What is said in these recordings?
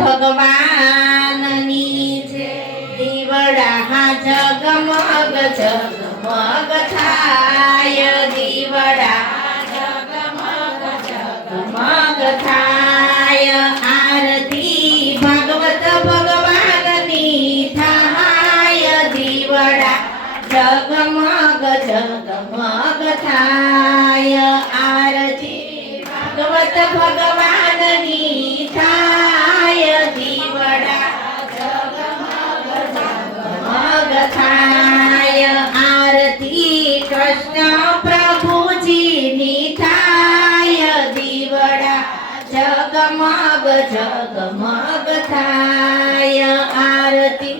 ભગવાનની છે દીવડા જગમગ જગમગ થાય દીવડા જગમગ જગમગ થાય આરતી ભગવત ભગવાનની થાય દીવડા જગમગ જગમગ થાય આરતી ભગવત ભગવાનની થાય દીવડા જગમગ જગમગ થાય આરતી કૃષ્ણ પ્રભુજીની થાય દીવડા જગમગ જગમગ થાય આરતી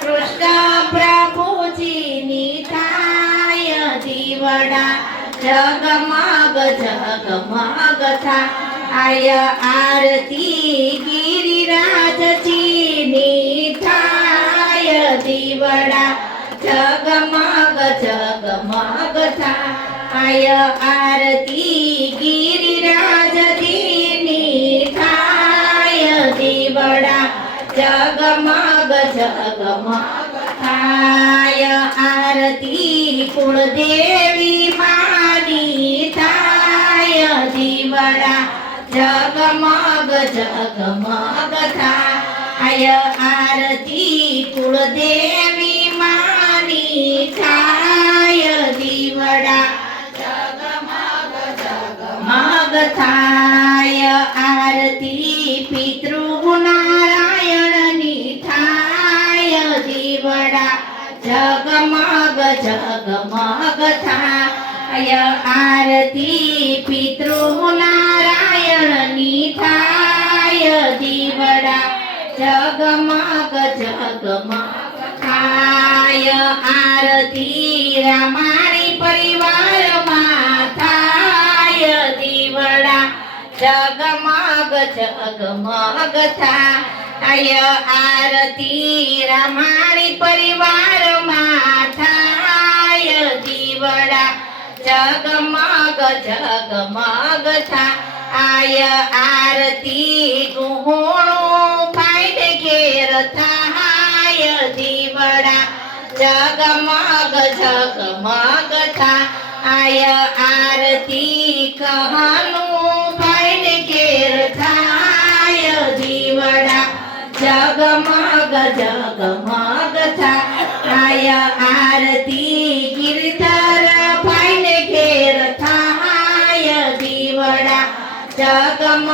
કૃષ્ણ પ્રભુજીની થાય દીવડા જગમગ જગમગ થાય આરતી ગિરિરાજજીની થાય દીવડા જગમગ જગમગ થાય આરતી ગિરિરાજજીની થાય દીવડા જગમગ જગમગ થાય આરતી કુળદેવી માની થાય દીવડા જગમગ જગમગ થાય આરતી કુળદેવી માની થાય દીવડા જગમગ જગમગ થાય આરતી પિતૃનારાયણની થાય દીવડા જગમગ જગમગ થાય આરતી પિતૃનારાયણની થાય દીવડા જગમગ જગમગ થાય આરતી રામાણી પરિવારમાં થાય દીવડા જગમગ જગમગ થાય આરતી રામાણી પરિવારમાં થાય દીવડા જગમગ જગમગ થાય આરતી ગુણું ફાઈન ઘેર થાય દીવડા જગમગ જગમગ થાય આરતી કહાનું ફાઈન ઘેર થાય દીવડા જગમગ જગમગ થાય આરતી ગિરધર ફાઈન ઘેર થાય દીવડા જગમગ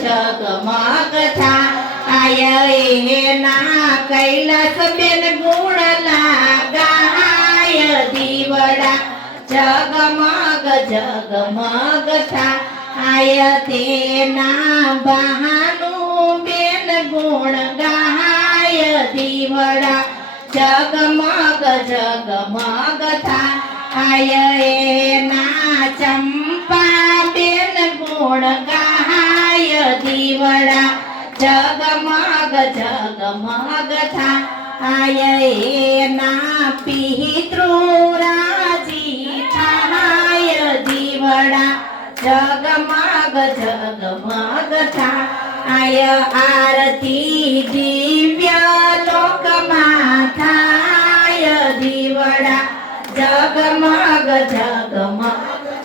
જગમગ થાય એના કૈલાસ બેન ગુણ લાગાય દીવડા જગમગ જગમગ થાય તેના બહાનું બેન ગુણ ગાય દીવડા જગમગ જગમગ થાય એના ચંપા બેન ગુણ ગાય દીવડા જગમગ જગમગ થાય એના પિતૃરાજી થાય દીવડા જગમગ જગમગ થાય આરતી દિવ્ય લોકમાં થાય દીવડા જગમગ જગમગ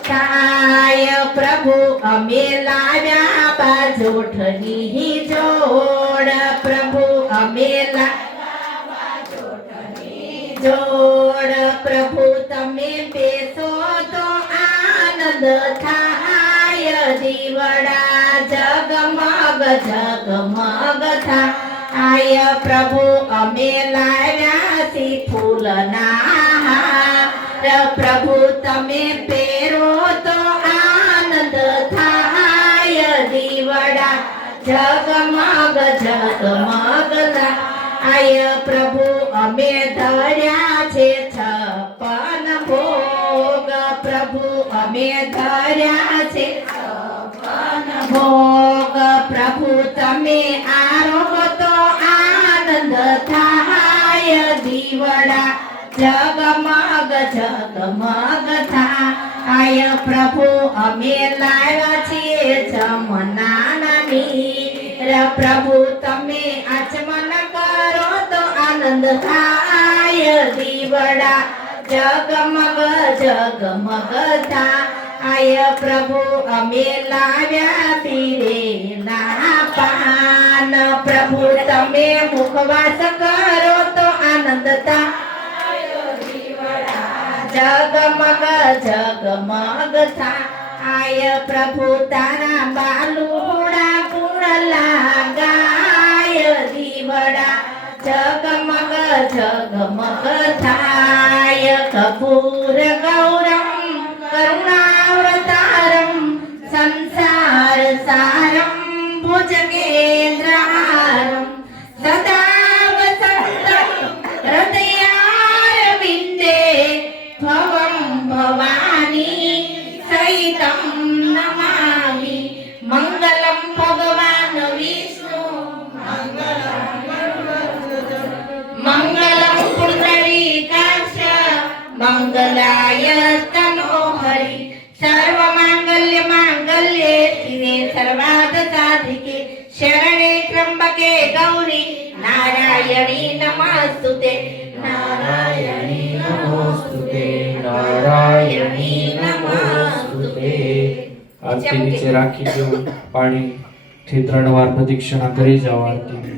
થાય પ્રભુ અમે લાવ્યા બાજોઠની જોડ પ્રભુ અમે લાવ્યા બાજોઠની જોડ પ્રભુ તમે બેસો તો આનંદ થાય દીવડા જગમગ જગમગ થાય પ્રભુ અમે લાવ્યા સી ફૂલના હાર પ્રભુ તમે પહેરો તો આનંદ થાય દીવડા જગમગ જગમગ થાય પ્રભુ અમે ધર્યા છે છપ્પન ભોગ પ્રભુ અમે ધર્યા છે છપ્પન ભોગ પ્રભુ તમે આરોહ તો આનંદ થાય દીવડા જગમગ જગમગ થાય પ્રભુ અમે લાવ્યા છીએ જમનાની પ્રભુ તમે આચમન કરો તો આનંદ થાય દીવડા જગમગ જગમગ થાય પ્રભુ અમે લાવ્યા પીરેલા પાન પ્રભુ તમે મુખવાસ કરો તો આનંદ થાય જગમગ જગમગ થાય પ્રભુ તારા બાલુડા ગુણ લાગાય દીવડા જગમગ જગમગ થાય કપૂર ગૌરમ કરુણાવતારમ સંસાર સારમ ભુજગેન્દ્રહારમ સદા વસંતમ હૃદયારવિંદે ભવમ ભવાની સહિતમ નમામિ મંગલમ ભગવાન વિષ્ણુ મંગલમ પુંડરીકાક્ષ મંગલાય તનો હરિ સર્વ માંગલ્ય માંગલ્યે શિવે સર્વાર્થ સાધિકે શરણે ત્રંબકે ગૌરી નારાયણી નમસ્તુતે નારાયણી નમસ્તુતે નારાયણી નમસ્તુતે. આરતી નીચે રાખી દો, પાણીથી 3 વાર પ્રદક્ષિણા કરી જાઓ આરતી.